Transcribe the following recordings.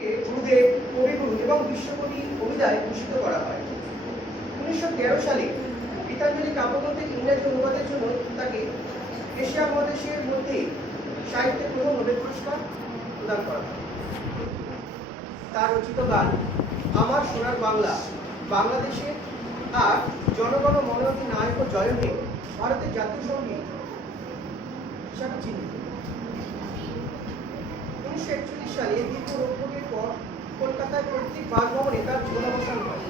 কে গুরুদেব, কবিগুরু এবং বিশ্বকবি কবিতায় ভূষিত করা হয়। 1913 সালে গীতাঞ্জলি কাব্যগ্রন্থের ইংরেজি অনুবাদের জন্য তাকে এশিয়া মহাদেশের মধ্যে সাহিত্যে প্রথম নোবেল পুরস্কার প্রদান করা হয়। তার রচিত গান আমার সোনার বাংলা, বাংলাদেশের আর জনগণ মন অধিনায়ক জয় হে ভারতের জাতীয় সঙ্গীত হিসাবে চিহ্নিত। 1941 সালে দীর্ঘ রোগভোগের পর কলকাতায় পৈতৃক বাসভবনে তার জীবনাবসান হয়।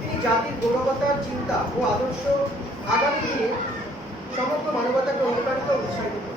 তিনি জাতির গৌরবতার চিন্তা ও আদর্শ আগামী দিনে সমগ্র মানবতাকে অনুপ্রাণিত ও উৎসাহিত করে।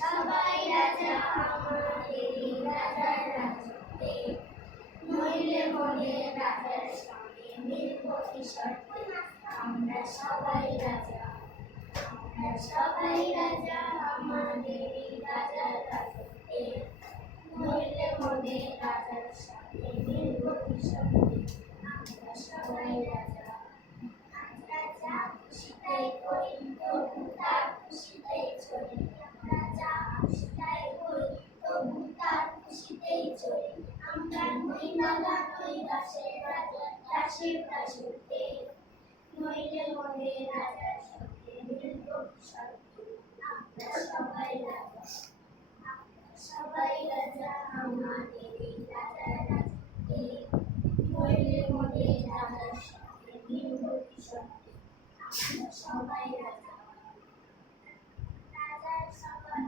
সবাই রাজা আমাদের রাজার রাজত্বে, নইলে মনে রাজার সঙ্গে মিলব কি শর্তে। আমরা সবাই রাজা, আমরা সবাই রাজা আমাদের রাজার রাজত্বে, নইলে মনে রাজার সঙ্গে মিলব কি শর্তে। আমরা সবাই রাজা, আমরা যা খুশি তাই করি, তবু তার খুশিতেই চলি। আমরা নই নাগা নই দাসের রাজা, দাসের দাসত্বে, নইলে মনে রাজার সঙ্গে মিলব কি শর্তে। আমরা সবাই রাজা, আমরা সবাই রাজা আমাদের রাজার রাজত্বে, নইলে মনে রাজার সঙ্গে মিলব কি শর্তে। আমরা সবাই রাজা, রাজার সবার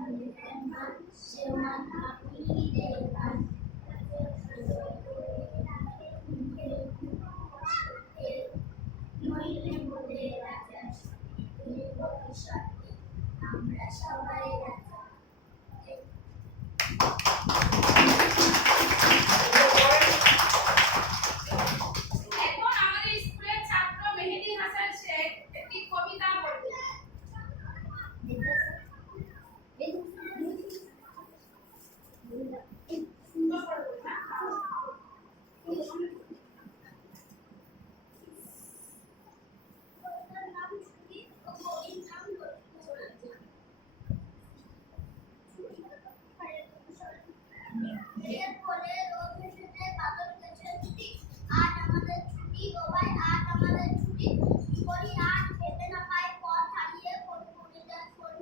মান সেমান আপনি দেবান, নইলে মনে রাজার সঙ্গে মিলব কি শর্তে। আমরা সবাই রাজা। এখন আমাদের স্কুলের ছাত্র মেহেদি হাসান শেখ একটি কবিতা বলবে। আজ আমাদের ছুটি গো ভাই, আজ আমাদের ছুটি। কি করি আজ খেতে না পাই পথ হারিয়ে, কোন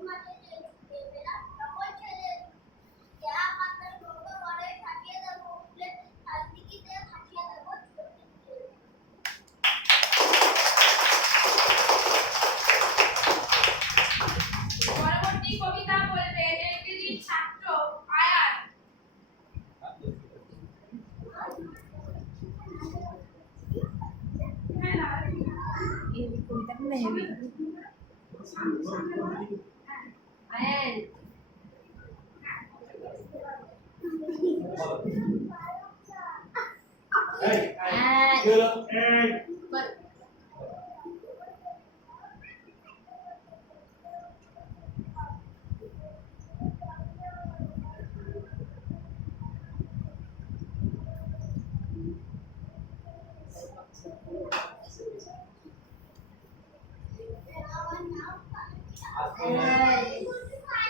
মাঠে যে ছুটে বেড়াই সকল ছেলে। কেয়া পাতার নৌকো ঘরে থাকিয়ে দেবো উঠলে, শান্তিতে ভাসিয়ে দেবো ছুটে তুলে। পরবর্তী কবিতা বলবে এলকেজির ছাত্র আয়াত। এই কবিতাটা না হেভি আয়ান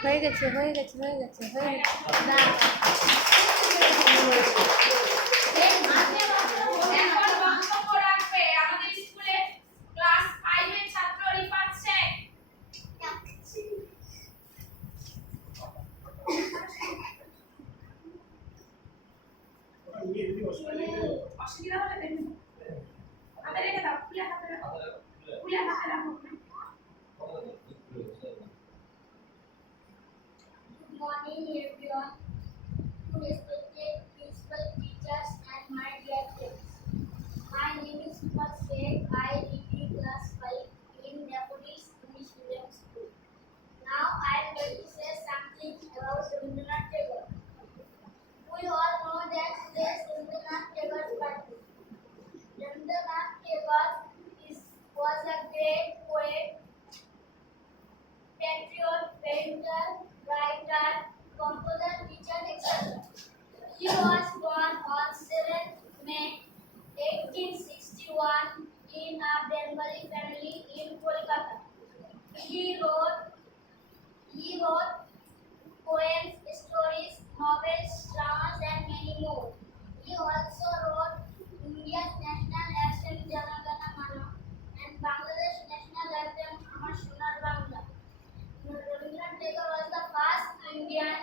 হয়ে গেছে হয়ে গেছে হয়ে গেছে হয়ে গেছে এখন বক্তব্য রাখবে আমাদের স্কুলে ক্লাস 5 এর ছাত্র রিফাত শেখ। অসুবিধা হলে দেখুন, হাতে রেখে দাও, খুলে হাতে রাখো, খুলে হাতে রাখো। Good morning everyone. Respected principal, teacher in a Bengali family in Kolkata. He wrote poems, stories, novels, dramas, and many more. He also wrote India's national anthem Jana Gana Mana and Bangladesh national anthem Amar Sonar Bangla. Rabindranath Tagore was the first Indian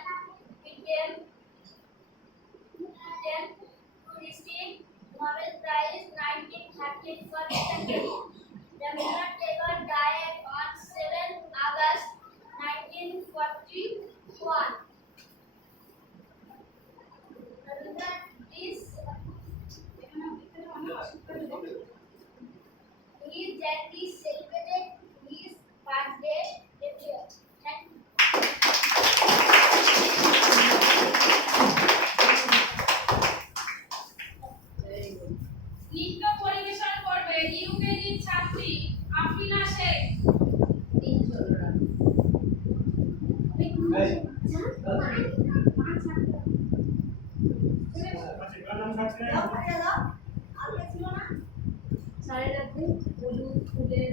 to receive Nobel Prize 1913 for literature. Rabindranath Tagore died on 7 August 1941. Rabindranath is he gently celebrated his birthday every year. Thank you. নৃত্য পরিবেশন করবে UKG ছাত্রী আফরিনা শেখ। সাড়ে রাতে হলুদ ফুলের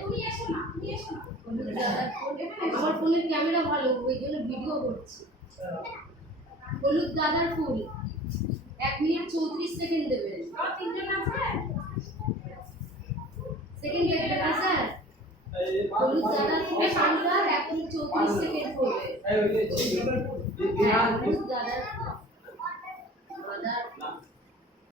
তুমি এসো না, তুমি এসো না। হলুদ গাঁদার ফুল। আমার ফোনের ক্যামেরা ভালো, ওই জন্য ভিডিও করছি। হলুদ গাঁদার ফুল 1 মিনিট 34 সেকেন্ড দেবেন। আর তিনজন আছে? সেকেন্ড লাগবে না স্যার? হলুদ গাঁদার ফুল সংখ্যা এখন 34 সেকেন্ড পড়বে। হলুদ গাঁদার ফুল